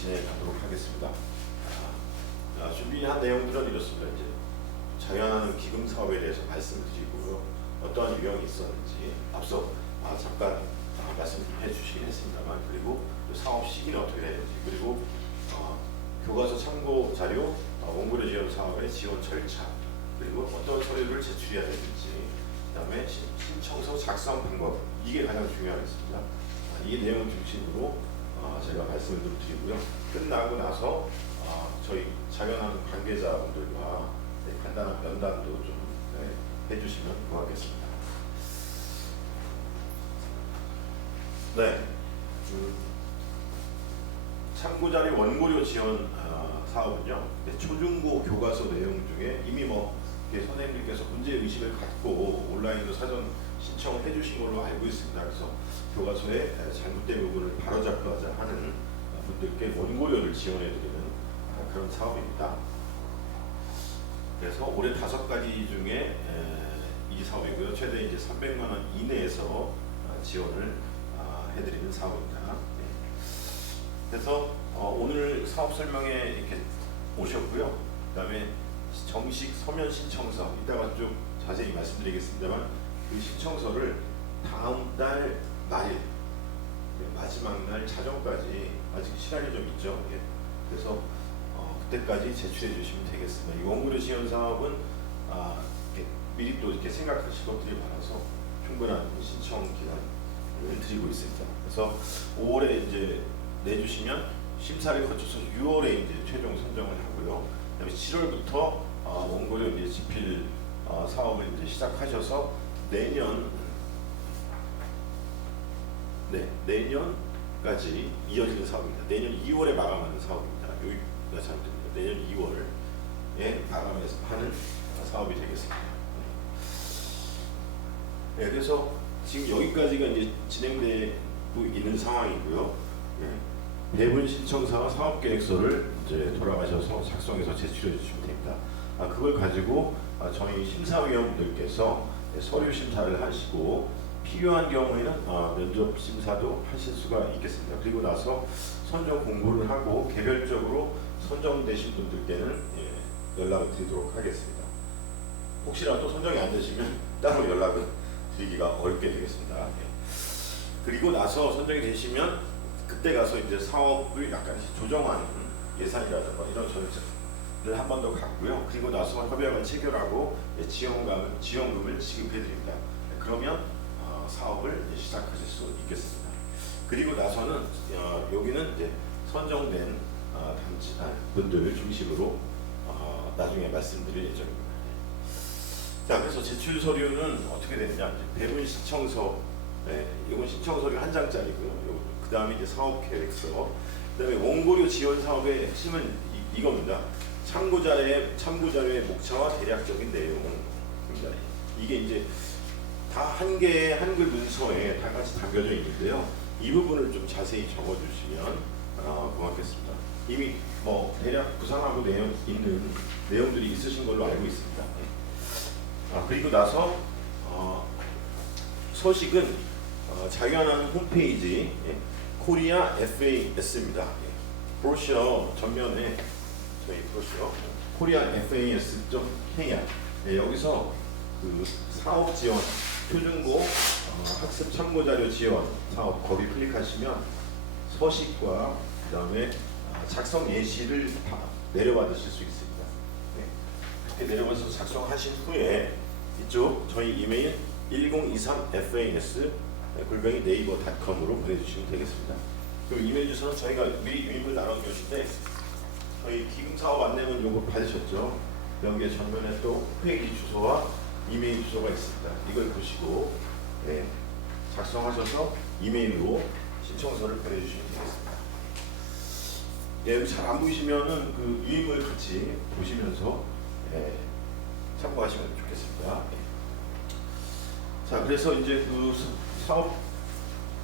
진행하도록 하겠습니다. 준비한 내용들은 이렇습니다. 이제 자연하는 기금 사업에 대해서 말씀드리고요. 어떠한 유형이 있었는지 앞서 잠깐 말씀해 주시긴 했습니다만, 그리고 사업 시기는 어떻게 해야 되는지, 그리고 교과서 참고 자료, 원고료 지원 사업의 지원 절차, 그리고 어떤 서류를 제출해야 되는지, 그다음에 신청서 작성 방법, 이게 가장 중요하겠습니다. 이 내용 중심으로 제가 말씀을 좀 드리고요. 끝나고 나서 저희 자연하는 관계자분들과 간단한 면담도 좀 해주시면 고맙겠습니다. 네, 참고자료 원고료 지원 사업은요, 초중고 교과서 내용 중에 이미 선생님들께서 문제 의식을 갖고 온라인으로 사전 신청을 해주신 걸로 알고 있습니다. 그래서 교과서에 잘못된 부분을 바로잡고자 하는 분들께 원고료를 지원해드리는 그런 사업입니다. 그래서 올해 5가지 중에 이 사업이고요. 최대 이제 300만 원 이내에서 지원을 해드리는 사업입니다. 그래서 오늘 사업 설명에 이렇게 오셨고요. 그다음에 정식 서면 신청서, 이따가 좀 자세히 말씀드리겠습니다만, 그 신청서를 다음 달 말일, 마지막 날 자정까지 아직 시간이 좀 있죠. 그래서 그때까지 제출해 주시면 되겠습니다. 이 원고료 지원 사업은 미리 또 이렇게 생각하실 것들이 많아서 충분한 신청 기간을 드리고 있습니다. 그래서 5월에 이제 내주시면 심사를 거쳐서 6월에 이제 최종 선정을 하고요. 그다음에 7월부터 원고료 이제 집필 사업을 이제 시작하셔서 내년까지 이어지는 사업입니다. 내년 2월에 마감하는 사업입니다. 여기가 잘못됩니다. 내년 2월에 마감해서 하는 사업이 되겠습니다. 네, 그래서 지금 여기까지가 이제 진행되고 있는 상황이고요. 배분 신청서와 사업계획서를 이제 돌아가셔서 작성해서 제출해 주시면 됩니다. 그걸 가지고 저희 심사위원분들께서 서류 심사를 하시고, 필요한 경우에는 면접 심사도 하실 수가 있겠습니다. 그리고 나서 선정 공고를 하고 개별적으로 선정되신 분들께는 연락을 드리도록 하겠습니다. 혹시라도 선정이 안 되시면 따로 연락을 드리기가 어렵게 되겠습니다. 그리고 나서 선정이 되시면 그때 가서 이제 사업을 약간 조정하는 예산이라든가 이런 절차를 한 번 더 갖고요. 그리고 나서 협약을 체결하고 지원금을 지급해 드립니다. 그러면 사업을 시작하실 수 있겠습니다. 그리고 나서는 여기는 이제 선정된 분들 중심으로 나중에 말씀드릴 예정입니다. 자, 그래서 제출 서류는 어떻게 되느냐? 배분 신청서, 이건 신청 서류 한 장짜리고요. 그 다음에 이제 사업 계획서, 그 다음에 원고료 지원 사업의 핵심은 이겁니다. 참고자료의 목차와 대략적인 내용입니다. 이게 이제 다 한 개의 한글 문서에 다 같이 담겨져 있는데요. 이 부분을 좀 자세히 적어주시면 고맙겠습니다. 이미 대략 구상하고 있는 내용들이 있으신 걸로 알고 있습니다. 그리고 나서 서식은 자유하는 홈페이지 코리아 FAS입니다. 브로셔 전면에 저희 브로셔 코리아 FAS.KR, 여기서 그 사업 지원, 초중고 학습 참고자료 지원 사업, 거기 클릭하시면 서식과 그다음에 작성 예시를 다 내려받으실 수 있습니다. 이렇게 내려받아서 작성하신 후에 이쪽 저희 이메일 1023fas@네이버.com으로 보내주시면 되겠습니다. 그리고 이메일 주소는 저희가 미리 유입을 나눠주신데, 저희 기금사업 안내문 요거 받으셨죠? 여기에 전면에 또 홈페이지 주소와 이메일 주소가 있습니다. 이걸 보시고 작성하셔서 이메일로 신청서를 보내주시면 되겠습니다. 여기 잘 안 보이시면은 그 유입을 같이 보시면서 참고하시면 좋겠습니다. 자, 그래서 이제 그 사업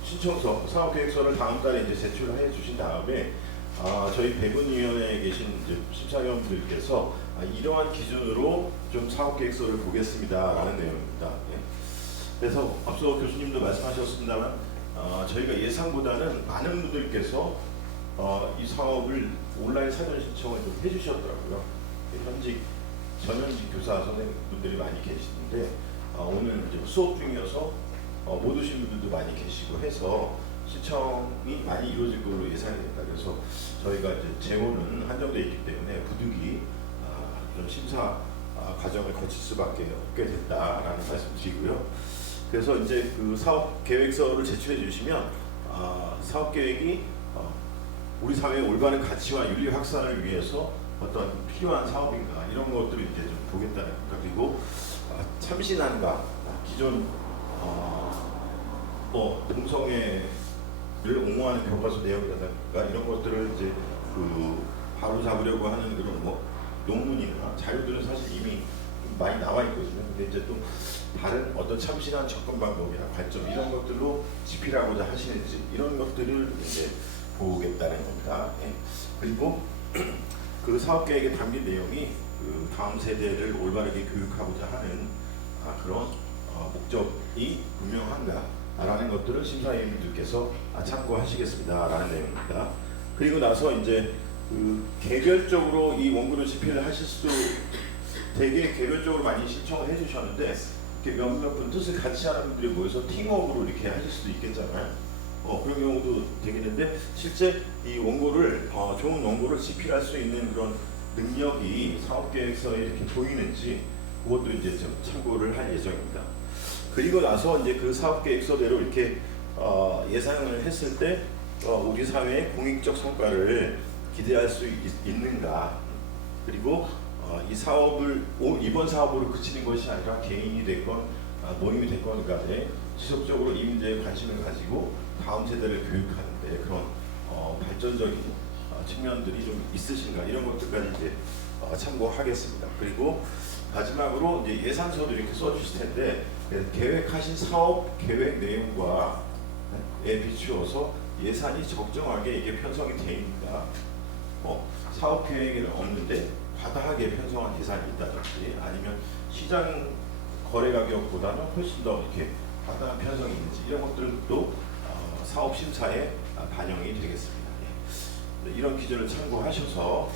신청서, 사업 계획서를 다음 달에 이제 제출해 주신 다음에 저희 배분위원회에 계신 이제 심사위원분들께서 이러한 기준으로 좀 사업 계획서를 보겠습니다라는 내용입니다. 그래서 앞서 교수님도 말씀하셨습니다만 저희가 예상보다는 많은 분들께서 이 사업을 온라인 사전 신청을 좀 해주셨더라고요. 현직 전현직 교사 선생님들이 많이 계시는데 오늘 이제 수업 중이어서 못 오신 분들도 많이 계시고 해서 신청이 많이 이루어질 걸로 예상이 됩니다. 그래서 저희가 이제 재원은 한정되어 있기 때문에 부득이 좀 심사 과정을 거칠 수밖에 없게 됐다라는 말씀드리고요. 그래서 이제 그 사업 계획서를 제출해 주시면 사업 계획이 우리 사회의 올바른 가치와 윤리 확산을 위해서 어떤 필요한 사업인가 이런 것들을 이제 좀 보겠다는 겁니다. 그리고 참신함과 기존 동성애를 옹호하는 교과서 내용이라든가 이런 것들을 이제 바로 잡으려고 하는 그런 논문이나 자료들은 사실 이미 많이 나와 있거든요. 근데 이제 또 다른 어떤 참신한 접근 방법이나 관점 이런 것들로 집필하고자 하시는지 이런 것들을 이제 보겠다는 겁니다. 예. 그리고 그 사업 계획에 담긴 내용이 그 다음 세대를 올바르게 교육하고자 하는 그런 목적이 분명한가라는 것들을 심사위원님들께서 참고하시겠습니다라는 내용입니다. 그리고 나서 이제 그 개별적으로 이 원고를 집필을 하실 수도 되게 개별적으로 많이 신청을 해주셨는데 이렇게 몇몇 분 뜻을 같이 하는 분들이 모여서 팀워크로 이렇게 하실 수도 있겠잖아요. 그런 경우도 되겠는데 실제 이 원고를 좋은 원고를 집필할 수 있는 그런 능력이 사업계획서에 이렇게 보이는지 그것도 이제 좀 참고를 할 예정입니다. 그리고 나서 이제 그 사업계획서대로 이렇게 예상을 했을 때 우리 사회의 공익적 성과를 기대할 수 있는가, 그리고 이 사업을 이번 사업으로 그치는 것이 아니라 개인이 됐건 모임이 됐건 간에 지속적으로 이 문제에 관심을 가지고 다음 세대를 교육하는데 그런 발전적인 측면들이 좀 있으신가 이런 것들까지 이제 참고하겠습니다. 그리고 마지막으로 이제 예산서도 이렇게 써주실 텐데 계획하신 사업 계획 내용과에 비추어서 예산이 적정하게 이게 편성이 되어 있는가, 사업 계획에는 없는데 과다하게 편성한 예산이 있다든지 아니면 시장 거래 가격보다는 훨씬 더 이렇게 과다한 편성이 있는지 이런 것들도 사업 심사에 반영이 되겠습니다. 이런 기준을 참고하셔서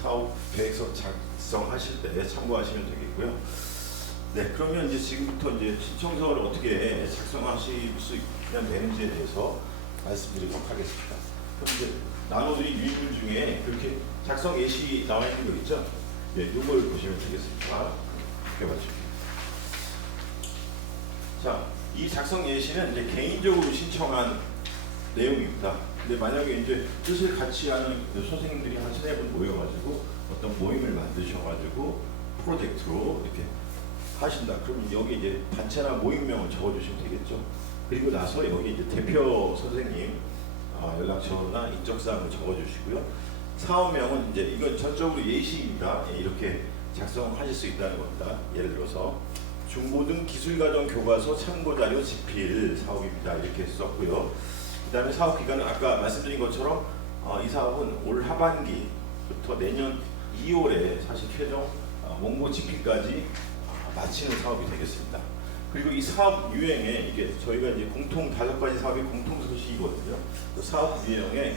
사업 계획서 작성하실 때 참고하시면 되겠고요. 네, 그러면 이제 지금부터 이제 신청서를 어떻게 작성하실 수 있면 되는지에 대해서 말씀드리도록 하겠습니다. 그럼 이제 나눠드린 유인물 중에 그렇게 작성 예시 나와 있는 거 있죠? 네, 이걸 보시면 되겠습니다. 이렇게 봐주세요. 자, 이 작성 예시는 이제 개인적으로 신청한 내용입니다. 근데 만약에 이제 뜻을 같이 하는 선생님들이 한 3-4분 모여가지고 어떤 모임을 만드셔가지고 프로젝트로 이렇게 하신다. 그러면 여기 이제 단체나 모임명을 적어주시면 되겠죠. 그리고 나서 여기 이제 대표 선생님 연락처나 인적사항을 적어주시고요. 사업명은 이제 이건 전적으로 예시입니다. 이렇게 작성하실 수 있다는 겁니다. 예를 들어서 중고등 기술과정 교과서 참고자료 집필 사업입니다. 이렇게 썼고요. 그 다음에 사업 기간은 아까 말씀드린 것처럼 이 사업은 올 하반기부터 내년 2월에 사실 최종 원고 집필까지 마치는 사업이 되겠습니다. 그리고 이 사업 유형에 이게 저희가 이제 공통 5가지 사업이 공통 소식이거든요. 그 사업 유형에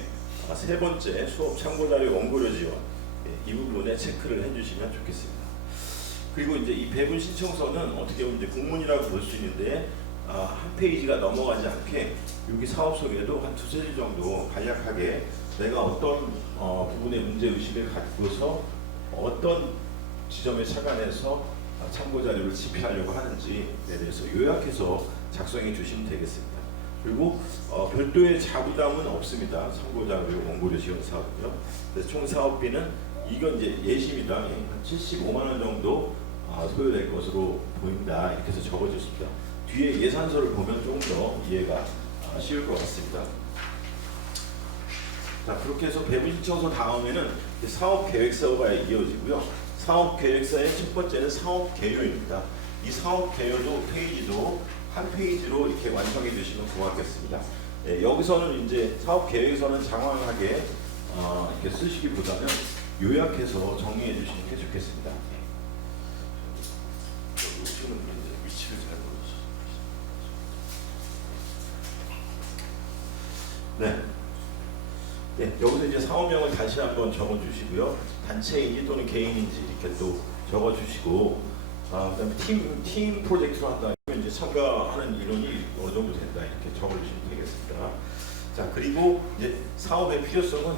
3번째 수업 참고자료 원고료 지원 이 부분에 체크를 해주시면 좋겠습니다. 그리고 이제 이 배분 신청서는 어떻게 보면 이제 공문이라고 볼 수 있는데 한 페이지가 넘어가지 않게 여기 사업 속에도 한 2-3줄 정도 간략하게 내가 어떤 부분의 문제 의식을 갖고서 어떤 지점에 착안해서 참고 자료를 집필하려고 하는지에 대해서 요약해서 작성해 주시면 되겠습니다. 그리고 별도의 자부담은 없습니다. 참고 자료 원고료 지원 사업이요. 그래서 총 사업비는 이건 이제 예시입니다. 한 75만 원 정도 소요될 것으로 보인다. 이렇게 해서 적어줬습니다. 뒤에 예산서를 보면 조금 더 이해가 쉬울 것 같습니다. 자, 그렇게 해서 배분 신청서 다음에는 사업 계획서가 이어지고요. 사업 계획서의 첫 번째는 사업 개요입니다. 이 사업 개요도 페이지도 한 페이지로 이렇게 완성해 주시면 고맙겠습니다. 여기서는 이제 사업 계획서는 장황하게 이렇게 쓰시기보다는 요약해서 정리해 주시는 게 좋겠습니다. 지금 위치를 잘 모르겠어요. 네. 네, 여기서 이제 사업명을 다시 한번 적어주시고요. 단체인지 또는 개인인지 이렇게 또 적어주시고, 그다음에 팀 프로젝트로 한다. 이제 참가하는 인원이 어느 정도 된다 이렇게 적어주시면 되겠습니다. 자, 그리고 이제 사업의 필요성은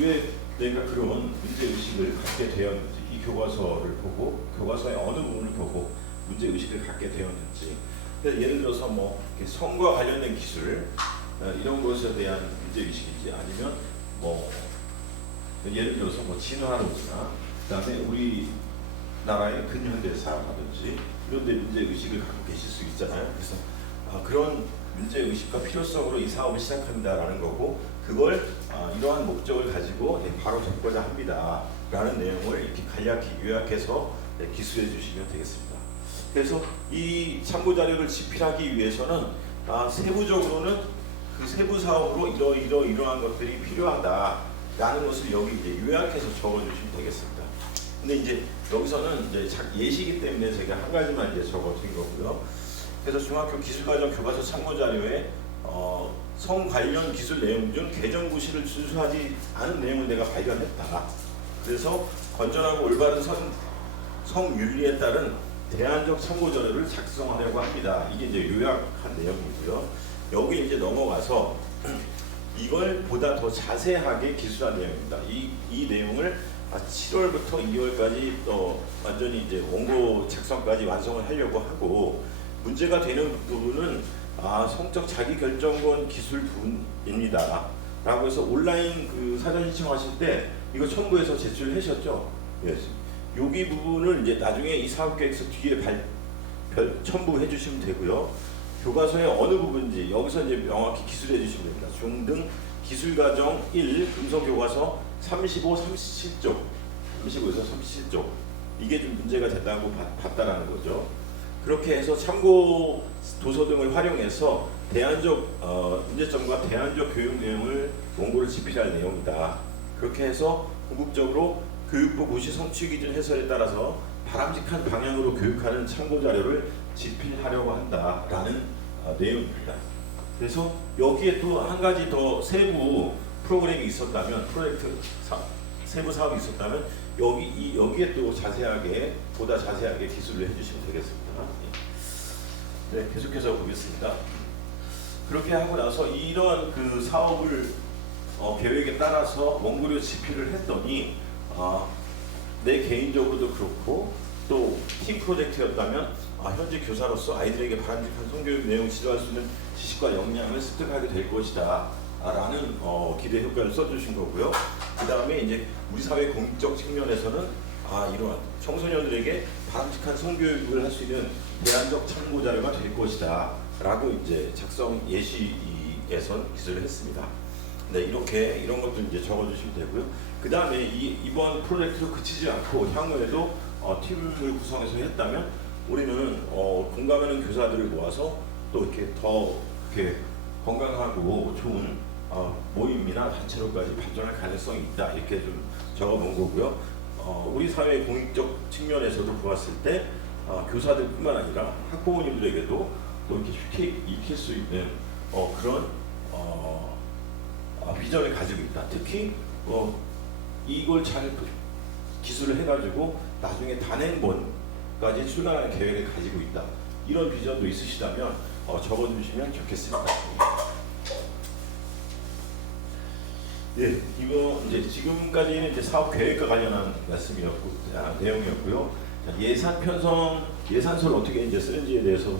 왜 내가 그런 문제 의식을 갖게 되었는지, 이 교과서를 보고 교과서의 어느 부분을 보고 문제 의식을 갖게 되었는지. 예를 들어서 뭐 성과 관련된 기술 이런 것에 대한 문제 의식인지, 아니면 뭐 예를 들어서 뭐 진화론이나 그다음에 우리 나라의 근현대사라든지 이런 데 문제 의식을 갖고 계실 수 있잖아요. 그래서 그런 문제 의식과 필요성으로 이 사업을 시작한다라는 거고, 그걸 이러한 목적을 가지고 바로 접고자 합니다라는 내용을 이렇게 간략히 요약해서 기술해 주시면 되겠습니다. 그래서 이 참고 자료를 집필하기 위해서는 세부적으로는 그 세부 사업으로 이러한 것들이 필요하다라는 것을 여기 이제 요약해서 적어주시면 되겠습니다. 근데 이제 여기서는 이제 예시이기 때문에 제가 한 가지만 이제 적어드린 거고요. 그래서 중학교 기술과정 교과서 참고 자료에 성 관련 기술 내용 중 개정구실을 준수하지 않은 내용을 내가 발견했다. 그래서 건전하고 올바른 성윤리에 따른 대안적 참고 자료를 작성하려고 합니다. 이게 이제 요약한 내용이고요. 여기 이제 넘어가서 이걸 보다 더 자세하게 기술한 내용입니다. 이 내용을 7월부터 2월까지 또 완전히 이제 원고 작성까지 완성을 하려고 하고, 문제가 되는 부분은 성적 자기결정권 기술 부분입니다. 라고 해서 온라인 그 사전 신청하실 때 이거 첨부해서 제출하셨죠? 예. 여기 부분을 이제 나중에 이 사업계획서 뒤에 첨부해 주시면 되고요. 교과서의 어느 부분인지 여기서 이제 명확히 기술해 주시면 됩니다. 중등 기술과정 1 금속교과서 35, 37쪽, 35에서 37쪽 이게 좀 문제가 된다고 봤다라는 거죠. 그렇게 해서 참고 도서 등을 활용해서 대안적 문제점과 대안적 교육 내용을 원고를 집필할 내용이다. 그렇게 해서 궁극적으로 교육부 고시 성취 기준 해설에 따라서 바람직한 방향으로 교육하는 참고 자료를 집필하려고 한다라는 내용입니다. 그래서 여기에 또 한 가지 더 세부 프로그램이 있었다면, 세부 사업이 있었다면 여기에 또 보다 자세하게 기술을 해주시면 되겠습니다. 네, 계속해서 보겠습니다. 그렇게 하고 나서 이런 그 사업을 계획에 따라서 원고료 집필을 했더니 내 개인적으로도 그렇고 또 팀 프로젝트였다면 현재 교사로서 아이들에게 바람직한 성교육 내용 지도할 수 있는 지식과 역량을 습득하게 될 것이다 라는 기대 효과를 써주신 거고요. 그 다음에 이제 우리 사회 공익적 측면에서는 이러한 청소년들에게 바람직한 성교육을 할 수 있는 대안적 참고 자료가 될 것이다 라고 이제 작성 예시에서 기술을 했습니다. 네, 이런 것도 이제 적어주시면 되고요. 그 다음에 이번 프로젝트로 그치지 않고 향후에도 팀을 구성해서 했다면 우리는 공감하는 교사들을 모아서 또 이렇게 더 이렇게 건강하고 좋은 모임이나 단체로까지 발전할 가능성이 있다 이렇게 좀 적어본 거고요. 우리 사회 공익적 측면에서도 보았을 때 교사들뿐만 아니라 학부모님들에게도 또 이렇게 쉽게 익힐 수 있는 그런 비전을 가지고 있다. 특히 이걸 잘 기술을 해가지고 나중에 단행본까지 출간하는 계획을 가지고 있다. 이런 비전도 있으시다면 적어주시면 좋겠습니다. 네, 이거 이제 지금까지는 이제 사업 계획과 관련한 내용이었고요. 예산 편성, 예산서를 어떻게 이제 쓰는지에 대해서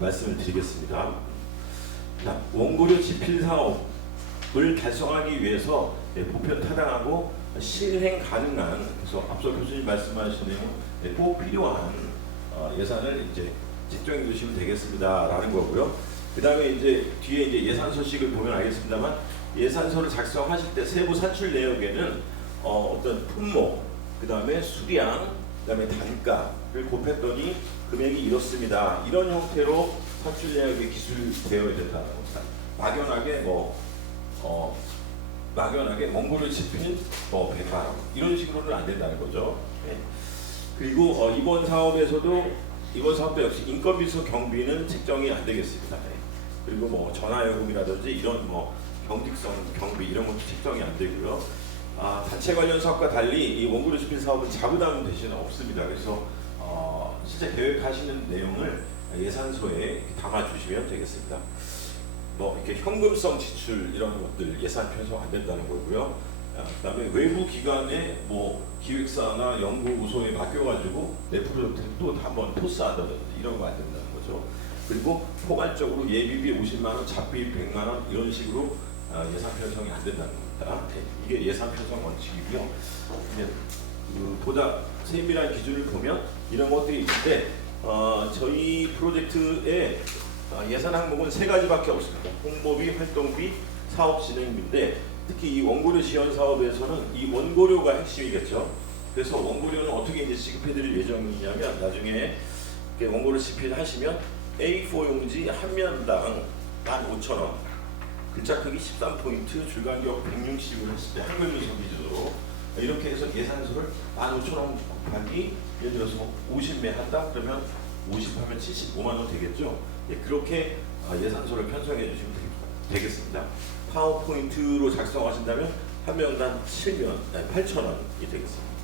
말씀을 드리겠습니다. 원고료 집필 사업을 달성하기 위해서 보편 타당하고 실행 가능한, 그래서 앞서 교수님 말씀하신 내용 꼭 필요한 예산을 이제 책정해 두시면 되겠습니다라는 거고요. 그 다음에 이제 뒤에 이제 예산서식을 보면 알겠습니다만, 예산서를 작성하실 때 세부 산출 내역에는 어떤 품목, 그 다음에 수량, 그 다음에 단가를 곱했더니 금액이 이렇습니다. 이런 형태로 산출 내역이 기술되어야 된다는 겁니다. 막연하게 원고를 집힌 100만 원 이런 식으로는 안 된다는 거죠. 네. 그리고 이번 사업도 역시 인건비서 경비는 책정이 안 되겠습니다. 네. 그리고 뭐 전화요금이라든지 이런 경직성, 경비 이런 것도 책정이 안 되고요. 단체 관련 사업과 달리 이 원고료 집필 사업은 자부담 대신 없습니다. 그래서 실제 계획하시는 내용을 예산서에 담아주시면 되겠습니다. 뭐 이렇게 현금성 지출 이런 것들 예산 편성 안 된다는 거고요. 그다음에 외부 기관에 뭐 기획사나 연구소에 맡겨가지고 내 프로젝트를 또 한번 토스한다든지 이런 거 안 된다는 거죠. 그리고 포괄적으로 예비비 50만 원, 잡비 100만 원 이런 식으로 예산 편성이 안 된다는 겁니다. 네, 이게 예산 편성 원칙이고요. 보다 세밀한 기준을 보면 이런 것들이 있는데 저희 프로젝트의 예산 항목은 세 가지밖에 없습니다. 홍보비, 활동비, 사업 진행비인데 특히 이 원고료 지원 사업에서는 이 원고료가 핵심이겠죠. 그래서 원고료는 어떻게 이제 지급해드릴 예정이냐면 나중에 원고료 집필하시면 A4 용지 한 면당 15,000원, 글자 크기 13포인트, 줄간격 160을 했을 때 한글 문서 기준으로 이렇게 해서 예산서를 15,000원 곱하기 예를 들어서 50매 한다 그러면 50하면 75만 원 되겠죠. 예, 그렇게 예산서를 편성해 주시면 되겠습니다. 파워포인트로 작성하신다면 한 명당 8,000원이 되겠습니다.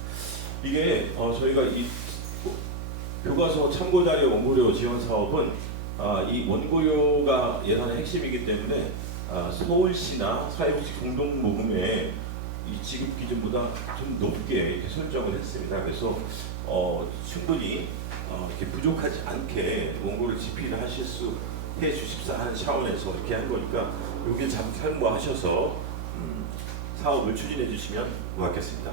이게 저희가 이 교과서 참고자료 원고료 지원 사업은 이 원고료가 예산의 핵심이기 때문에 서울시나 사회복지 공동모금의 이 지급 기준보다 좀 높게 이렇게 설정을 했습니다. 그래서 충분히 이렇게 부족하지 않게 원고를 집필하실 수 해주십사 하는 차원에서 이렇게 한 거니까 여기 참 참고하셔서 사업을 추진해 주시면 고맙겠습니다.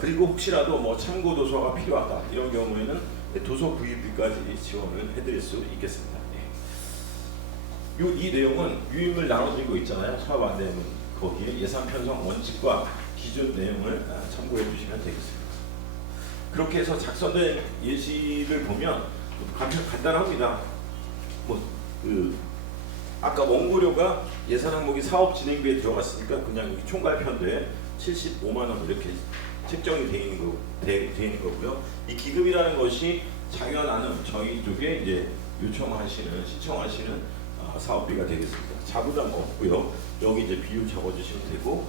그리고 혹시라도 뭐 참고 도서가 필요하다 이런 경우에는 도서 구입비까지 지원을 해드릴 수 있겠습니다. 이 내용은 유임을 나눠진 거 있잖아요. 사업 안내문 거기에 예산 편성 원칙과 기준 내용을 참고해 주시면 되겠습니다. 그렇게 해서 작성된 예시를 보면 간단합니다. 아까 원고료가 예산 항목이 사업 진행비에 들어갔으니까 그냥 총괄편도에 75만 원 이렇게 책정이 되어 있는 거고요. 이 기금이라는 것이 자연하는 저희 쪽에 이제 신청하시는 사업비가 되겠습니다. 자부담 없고요. 여기 이제 비율 적어주시면 되고,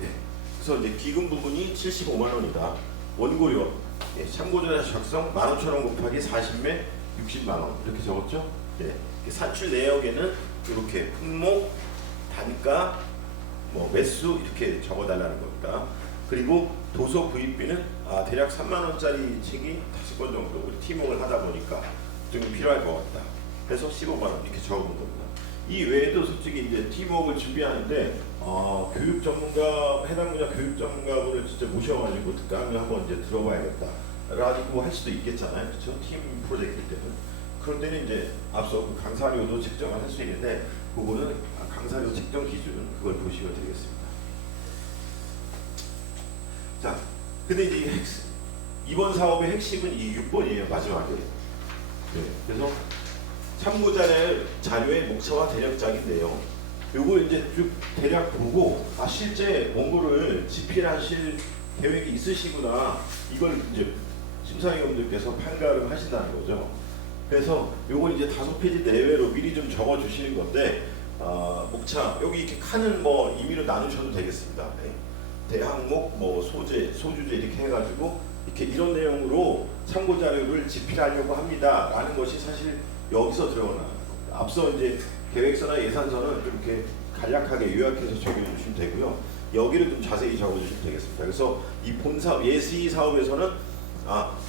네. 그래서 이제 기금 부분이 75만 원이다. 원고료 참고자 작성 15,000원 곱하기 40매 60만 원 이렇게 적었죠. 네. 산출 내역에는 이렇게 품목, 단가, 뭐 매수 이렇게 적어달라는 겁니다. 그리고 도서 구입비는 대략 3만 원짜리 책이 5권 정도 우리 팀웍을 하다 보니까 좀 필요할 것 같다. 그래서 15만 원 이렇게 적은 겁니다. 이 외에도 솔직히 이제 팀웍을 준비하는데 교육 전문가 해당 분야 교육 전문가분을 진짜 모셔가지고 강의 한번 이제 들어봐야겠다라고 할 수도 있겠잖아요, 그렇죠? 팀 프로젝트 때는. 그런 데는 이제 앞서 그 강사료도 책정을 할 수 있는데 그거는 강사료 책정 기준 그걸 보시면 되겠습니다. 자, 근데 이제 이번 사업의 핵심은 이 6번이에요, 마지막에. 네, 그래서 참고 자료의 목차와 대략적인 내용. 요거 이제 쭉 대략 보고 실제 원고를 집필하실 계획이 있으시구나. 이걸 이제 심사위원들께서 판가름 하신다는 거죠. 그래서 요걸 이제 5페이지 내외로 미리 좀 적어 주시는 건데 목차 여기 이렇게 칸은 뭐 임의로 나누셔도 되겠습니다. 네. 대항목 뭐 소주제 이렇게 해가지고 이렇게 이런 내용으로 참고 자료를 집필하려고 합니다라는 것이 사실 여기서 들어오는 겁니다. 앞서 이제 계획서나 예산서는 좀 이렇게 간략하게 요약해서 적용해 주시면 되고요. 여기를 좀 자세히 적어주시면 되겠습니다. 그래서 이 본사업 예시 사업에서는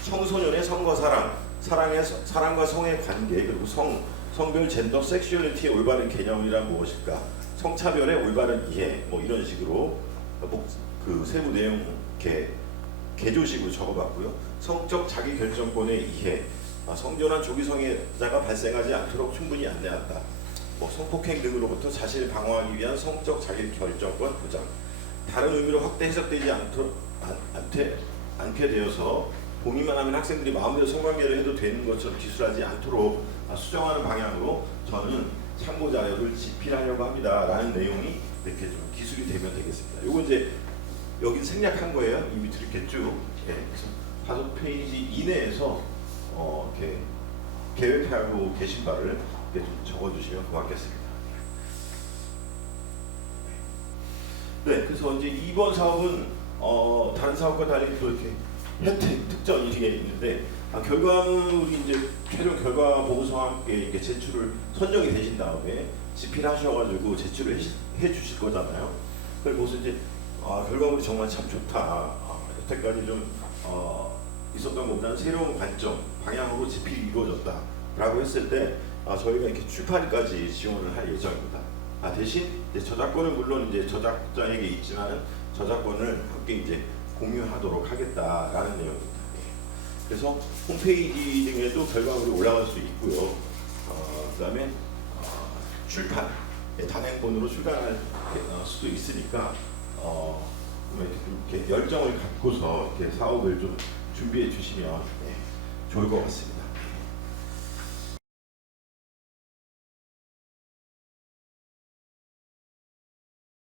청소년의 성과 사랑과 성의 관계, 그리고 성별, 젠더, 섹슈얼리티의 올바른 개념이란 무엇일까, 성차별의 올바른 이해, 뭐 이런 식으로 그 세부 내용 개조식으로 적어봤고요. 성적 자기 결정권의 이해, 성전환 조기 성애자가 발생하지 않도록 충분히 안내한다. 뭐 성폭행 등으로부터 자신을 방어하기 위한 성적 자기 결정권 보장. 다른 의미로 확대 해석되지 않게 되어서 동의만 하면 학생들이 마음대로 성관계를 해도 되는 것처럼 기술하지 않도록 수정하는 방향으로 저는 참고 자료를 집필하려고 합니다라는 내용이 이렇게 좀 기술이 되면 되겠습니다. 요거 이제 여기 생략한 거예요. 이미 이렇게 쭉. 예, 그래서 5페이지 이내에서 이렇게 계획하고 계신 바를 이렇게 좀 적어주시면 고맙겠습니다. 네, 그래서 이제 이번 사업은 다른 사업과 달리 또 이렇게 혜택 특전 이게 있는데 결과물이 이제 최종 결과 보고서와 함께 이렇게 제출을 선정이 되신 다음에 집필하셔가지고 제출을 해 주실 거잖아요. 그걸 보고서 이제 결과물이 정말 참 좋다. 여태까지 좀 있었던 것보다는 새로운 관점, 방향으로 집필이 이루어졌다라고 했을 때 저희가 이렇게 출판까지 지원을 할 예정입니다. 대신 이제 저작권은 물론 이제 저작자에게 있지만은 저작권을 함께 이제 공유하도록 하겠다라는 내용입니다. 그래서 홈페이지 등에도 결과물이 올라갈 수 있고요. 그다음에 출판, 단행본으로 출간할 수도 있으니까 이렇게 열정을 갖고서 이렇게 사업을 좀 준비해 주시면 좋을 것 같습니다.